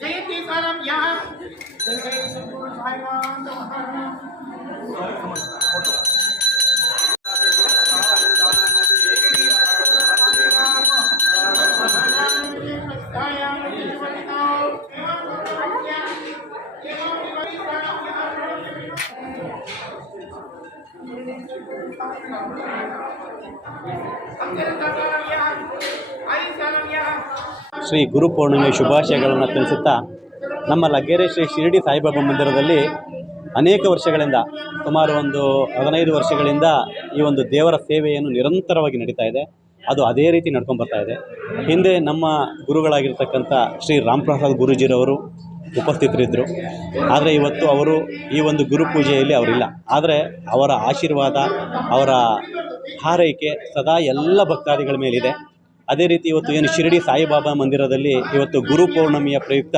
ஜெயந்தி சாரம் யார் ஜெயந்தி சம்பூர் சாய்வாந்த மகாரணம் ಶ್ರೀ ಗುರು ಪೂರ್ಣಿಮೆ ಶುಭಾಶಯಗಳನ್ನು ತಿಳಿಸುತ್ತಾ ನಮ್ಮ ಲಗ್ಗೆರೆ ಶ್ರೀ ಶಿರಡಿ ಸಾಯಿಬಾಬಾ ಮಂದಿರದಲ್ಲಿ ಅನೇಕ ವರ್ಷಗಳಿಂದ, ಸುಮಾರು ಒಂದು ಹದಿನೈದು ವರ್ಷಗಳಿಂದ ಈ ಒಂದು ದೇವರ ಸೇವೆಯನ್ನು ನಿರಂತರವಾಗಿ ನಡೀತಾ ಇದೆ. ಅದು ಅದೇ ರೀತಿ ನಡ್ಕೊಂಡು ಬರ್ತಾ ಇದೆ. ಹಿಂದೆ ನಮ್ಮ ಗುರುಗಳಾಗಿರ್ತಕ್ಕಂಥ ಶ್ರೀ ರಾಮ್ ಪ್ರಸಾದ್ ಗುರೂಜಿರವರು ಉಪಸ್ಥಿತರಿದ್ದರು. ಆದರೆ ಇವತ್ತು ಅವರು ಈ ಒಂದು ಗುರು ಪೂಜೆಯಲ್ಲಿ ಅವರಿಲ್ಲ. ಆದರೆ ಅವರ ಆಶೀರ್ವಾದ, ಅವರ ಹಾರೈಕೆ ಸದಾ ಎಲ್ಲ ಭಕ್ತಾದಿಗಳ ಮೇಲಿದೆ. ಅದೇ ರೀತಿ ಇವತ್ತು ಏನು ಶಿರಡಿ ಸಾಯಿಬಾಬಾ ಮಂದಿರದಲ್ಲಿ ಇವತ್ತು ಗುರು ಪೌರ್ಣಮಿಯ ಪ್ರಯುಕ್ತ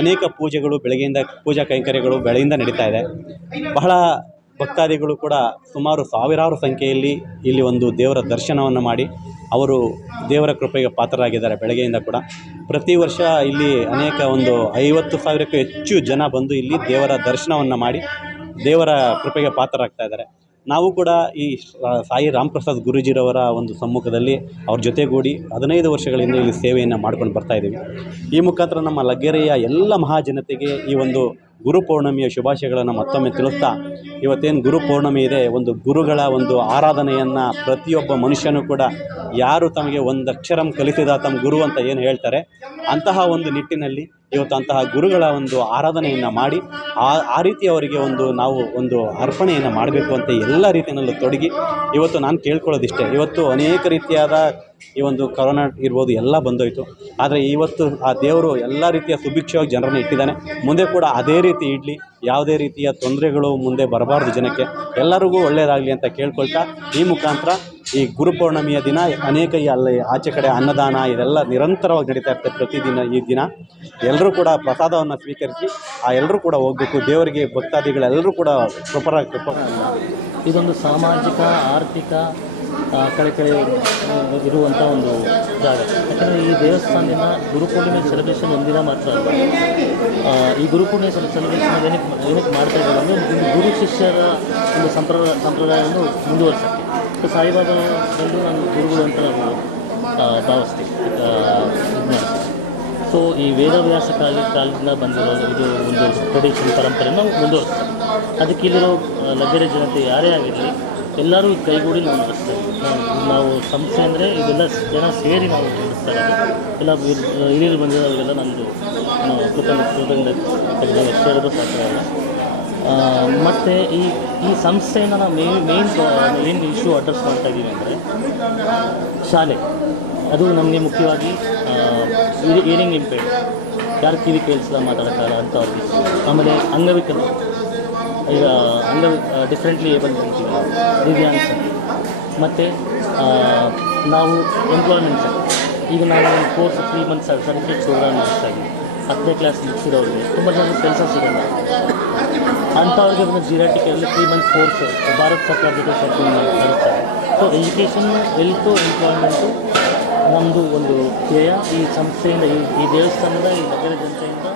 ಅನೇಕ ಪೂಜೆಗಳು ಬೆಳಗ್ಗೆಯಿಂದ, ಪೂಜಾ ಕೈಂಕರ್ಯಗಳು ಬೆಳೆಯಿಂದ ನಡೀತಾ ಇದೆ. ಬಹಳ ಭಕ್ತಾದಿಗಳು ಕೂಡ ಸುಮಾರು ಸಾವಿರಾರು ಸಂಖ್ಯೆಯಲ್ಲಿ ಇಲ್ಲಿ ಒಂದು ದೇವರ ದರ್ಶನವನ್ನು ಮಾಡಿ ಅವರು ದೇವರ ಕೃಪೆಗೆ ಪಾತ್ರರಾಗಿದ್ದಾರೆ ಬೆಳಗ್ಗೆಯಿಂದ ಕೂಡ. ಪ್ರತಿ ವರ್ಷ ಇಲ್ಲಿ ಅನೇಕ ಒಂದು ಐವತ್ತು ಸಾವಿರಕ್ಕೂ ಹೆಚ್ಚು ಜನ ಬಂದು ಇಲ್ಲಿ ದೇವರ ದರ್ಶನವನ್ನು ಮಾಡಿ ದೇವರ ಕೃಪೆಗೆ ಪಾತ್ರರಾಗ್ತಾ ಇದ್ದಾರೆ. ನಾವು ಕೂಡ ಈ ಸಾಯಿ ರಾಮ್ ಪ್ರಸಾದ್ ಗುರೂಜಿರವರ ಒಂದು ಸಮ್ಮುಖದಲ್ಲಿ ಅವ್ರ ಜೊತೆಗೂಡಿ ಹದಿನೈದು ವರ್ಷಗಳಿಂದ ಇಲ್ಲಿ ಸೇವೆಯನ್ನು ಮಾಡ್ಕೊಂಡು ಬರ್ತಾ ಇದ್ದೀವಿ. ಈ ಮುಖಾಂತರ ನಮ್ಮ ಲಗ್ಗೆರೆಯ ಎಲ್ಲ ಮಹಾಜನತೆಗೆ ಈ ಒಂದು ಗುರು ಪೌರ್ಣಮಿಯ ಶುಭಾಶಯಗಳನ್ನು ಮತ್ತೊಮ್ಮೆ ತಿಳಿಸ್ತಾ, ಇವತ್ತೇನು ಗುರು ಪೌರ್ಣಮಿ ಇದೆ, ಒಂದು ಗುರುಗಳ ಒಂದು ಆರಾಧನೆಯನ್ನು ಪ್ರತಿಯೊಬ್ಬ ಮನುಷ್ಯನೂ ಕೂಡ ಯಾರು ತಮಗೆ ಒಂದು ಅಕ್ಷರಂ ಕಲಿಸಿದ ತಮ್ಮ ಗುರು ಅಂತ ಏನು ಹೇಳ್ತಾರೆ, ಅಂತಹ ಒಂದು ನಿಟ್ಟಿನಲ್ಲಿ ಇವತ್ತು ಅಂತಹ ಗುರುಗಳ ಒಂದು ಆರಾಧನೆಯನ್ನು ಮಾಡಿ, ಆ ಆ ರೀತಿ ಅವರಿಗೆ ಒಂದು ನಾವು ಒಂದು ಅರ್ಪಣೆಯನ್ನು ಮಾಡಬೇಕು ಅಂತ ಎಲ್ಲ ರೀತಿಯಲ್ಲೂ ತೊಡಗಿ, ಇವತ್ತು ನಾನು ಕೇಳ್ಕೊಳ್ಳೋದಿಷ್ಟೇ, ಇವತ್ತು ಅನೇಕ ರೀತಿಯಾದ ಈ ಒಂದು ಕರೋನಾ ಇರ್ಬೋದು ಎಲ್ಲ ಬಂದೋಯಿತು. ಆದರೆ ಇವತ್ತು ಆ ದೇವರು ಎಲ್ಲ ರೀತಿಯ ಸುಭಿಕ್ಷವಾಗಿ ಜನರನ್ನು ಇಟ್ಟಿದ್ದಾನೆ. ಮುಂದೆ ಕೂಡ ಅದೇ ರೀತಿ ಇಡಲಿ, ಯಾವುದೇ ರೀತಿಯ ತೊಂದರೆಗಳು ಮುಂದೆ ಬರಬಾರ್ದು ಜನಕ್ಕೆ. ಎಲ್ಲರಿಗೂ ಒಳ್ಳೆಯದಾಗಲಿ ಅಂತ ಕೇಳ್ಕೊಳ್ತಾ ಈ ಮುಖಾಂತರ ಈ ಗುರುಪೌರ್ಣಮಿಯ ದಿನ, ಅನೇಕ ಈ ಅಲ್ಲಿ ಆಚೆ ಕಡೆ ಅನ್ನದಾನ ಇದೆಲ್ಲ ನಿರಂತರವಾಗಿ ನಡೀತಾ ಇರ್ತದೆ ಪ್ರತಿದಿನ ಈ ದಿನ. ಎಲ್ಲರೂ ಕೂಡ ಪ್ರಸಾದವನ್ನು ಸ್ವೀಕರಿಸಿ ಆ ಎಲ್ಲರೂ ಕೂಡ ಹೋಗಬೇಕು. ದೇವರಿಗೆ ಭಕ್ತಾದಿಗಳೆಲ್ಲರೂ ಕೂಡ ಪ್ರಪರ ಇದೊಂದು ಸಾಮಾಜಿಕ, ಆರ್ಥಿಕ ಆ, ಕಳೆ ಕಳೆ ಇರುವಂಥ ಒಂದು ಜಾಗ. ಯಾಕಂದರೆ ಈ ದೇವಸ್ಥಾನದಿಂದ ಗುರುಪೂರ್ಣಿಮೆ ಸೆಲೆಬ್ರೇಷನ್ ಒಂದಿನ ಮಾತ್ರ ಅಲ್ಲ. ಈ ಗುರುಪೂರ್ಣಿಮೆ ಸೆಲೆಬ್ರೇಷನ್ ಏನಕ್ಕೆ ಏನಕ್ಕೆ ಮಾಡ್ತಾ ಇದ್ದಾರೆ ಅಂದರೆ ಒಂದು ಗುರು ಶಿಷ್ಯರ ಒಂದು ಸಂಪ್ರದಾಯ ಸಂಪ್ರದಾಯವನ್ನು ಮುಂದುವರಿಸುತ್ತೆ ಸೊ ಸಾಯಿಬಾಬಾ ನಾನು ಗುರುಗಳು ಅಂತ ನಾವು ಭಾವಿಸ್ತೀವಿ. ಸೊ ಈ ವೇದವ್ಯಾಸ ಕಾಲ ಕಾಲದಿಂದ ಬಂದಿರೋ ಇದು ಒಂದು ಟ್ರೆಡಿಷನ್ ಪರಂಪರೆ ನಾವು ಮುಂದುವರಿಸ್ತೀವಿ ಅದಕ್ಕೆ ಇಲ್ಲಿರೋ ಲಗ್ಜರಿ ಜನತೆ ಯಾರೇ ಆಗಿರಲಿ, ಎಲ್ಲರೂ ಕೈಗೂಡಿ ನಾವು ನಡೆಸ್ತೇವೆ ನಾವು ಸಂಸ್ಥೆ ಅಂದರೆ ಇದೆಲ್ಲ ಜನ ಸೇರಿ ನಾವು ನಡೆಸ್ತಾರೆ ಎಲ್ಲ ಹಿರ್- ಹಿರಿಯರು ಬಂದಿರೋರಿಗೆಲ್ಲ ನಮ್ಮದು ಎಷ್ಟು ಸಾಧ್ಯ ಸಾಕಾಗಲ್ಲ ಮತ್ತು ಈ ಈ ಸಂಸ್ಥೆಯನ್ನು ನಾವು ಮೇನ್ ಮೇನ್ ಏನು ಇಶ್ಯೂ ಅಡ್ರೆಸ್ ಮಾಡ್ತಾ ಇದ್ದೀವಿ ಅಂದರೆ ಶಾಲೆ. ಅದು ನಮಗೆ ಮುಖ್ಯವಾಗಿ ಇಯರಿಂಗ್ ಇಂಪೇರ್ಡ್ ಯಾರು ಕಿವಿ ಕೇಳಿಸಲ್ಲ ಅಂತ ಅಂಥವ್ರಿಗೆ ಆಮೇಲೆ ಅಂಗವಿಕಲರು. ಈಗ ಅಂಗ ಡಿಫ್ರೆಂಟ್ಲಿ ಏಬಲ್ ಅಂತೀವಿ ನಾವು ದಿವ್ಯಾಂಗ ಮತ್ತು ನಾವು ಎಂಪ್ಲಾಯ್ಮೆಂಟ್ ಈಗ ನಾನು ಒಂದು course three months certificate programme ಇದ್ದೀವಿ ಹತ್ತನೇ ಕ್ಲಾಸ್ ಮುಗಿಸಿರೋರಿಗೆ ತುಂಬ ಜನ ಕೆಲಸ ಸಿಗೋಲ್ಲ. ಅಂಥವ್ರಿಗೆ ಒಂದು ಜಿರಾಟಿಕಲ್ಲಿ ತ್ರೀ ಮಂತ್ ಕೋರ್ಸ್ ಭಾರತ ಸರ್ಕಾರ ಜೊತೆ ಸೇರ್ಕೊಂಡು ನಡೆಸ್ತಾರೆ. ಸೊ ಎಜುಕೇಷನ್ನು ಹೆಲ್ತು ಎಂಪ್ಲಾಯ್ಮೆಂಟು ನಮ್ಮದು ಒಂದು ಧ್ಯೇಯ. ಈ ಸಂಸ್ಥೆಯಿಂದ, ಈ ಈ ದೇವಸ್ಥಾನದ, ಈ ನಗರ ಜನತೆಯಿಂದ